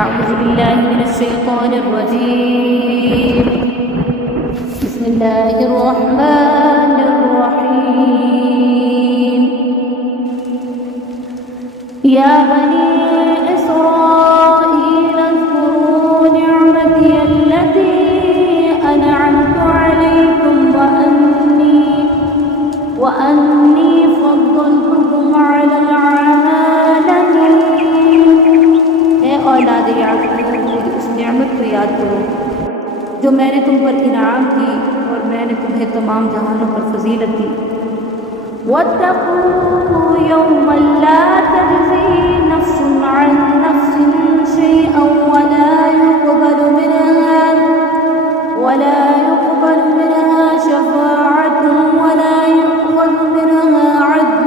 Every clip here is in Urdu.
أعوذ بالله من الشيطان الرجيم. بسم الله الرحمن الرحيم. يا بني إسرائيل اذكروا نعمتي التي أنعمت عليكم وأني فضلتكم على العالمين. اے اولاد یعقوب، اس نعمت کو یاد کرو جو میں نے تم پر انعام کی اور میں نے تمہیں تمام جہانوں پر فضیلت دی. واتقوا يوما لا تجزي نفس عن نفس شيئا ولا يقبل منها شفاعة ولا يؤخذ منها عدل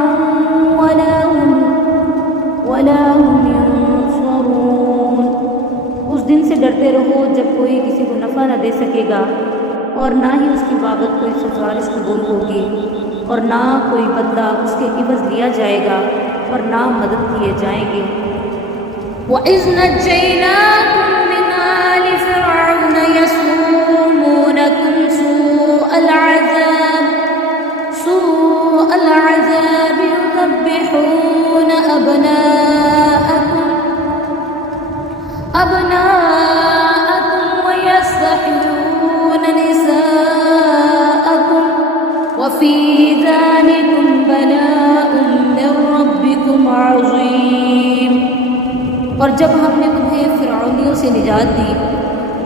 ولا هم ينصرون. اس دن سے ڈرتے رہو جب کوئی کسی کو نفع نہ دے سکے گا اور نہ ہی اس کی بابت کوئی سفارش قبول ہوگی اور نہ کوئی بدلہ اس کے عوض لیا جائے گا اور نہ مدد کیے جائیں گے. وَإِذْ نَجَّيْنَاكُمْ مِنْ آلِ فِرْعَوْنَ يَسُومُونَكُمْ سُوءَ الْعَذَابِ يُذَبِّحُونَ أَبْنَاءَكُمْ وَيَسْتَحْيُونَ نِسَاءَكُمْ وَفِي ذَلِكُمْ بَلَاءٌ مِّن رَّبِّكُمْ عَظِيمٌ. اور جب ہم نے تمہیں فرعونیوں سے نجات دی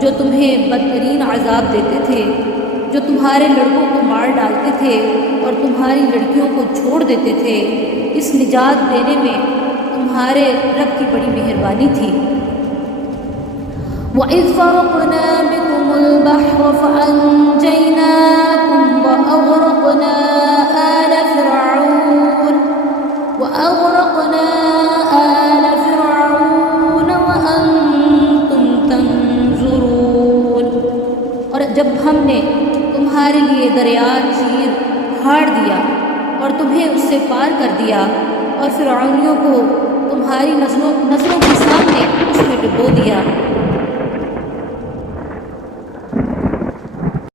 جو تمہیں بدترین عذاب دیتے تھے، جو تمہارے لڑکوں کو مار ڈالتے تھے اور تمہاری لڑکیوں کو چھوڑ دیتے تھے، اس نجات دینے میں تمہارے رب کی بڑی مہربانی تھی. وَإِذْ فَرَقْنَا بِكُمُ الْبَحْرَ فَأَنْجَيْنَاكُمْ وَأَغْرَقْنَا آلَ فِرْعَوْنَ وَأَنْتُمْ تَنْظُرُونَ. اور جب ہم نے تمہارے لیے دریا چیر پھاڑ دیا اور تمہیں اس سے پار کر دیا اور فرعونیوں کو تمہاری نظروں کے سامنے اس میں ڈبو دیا.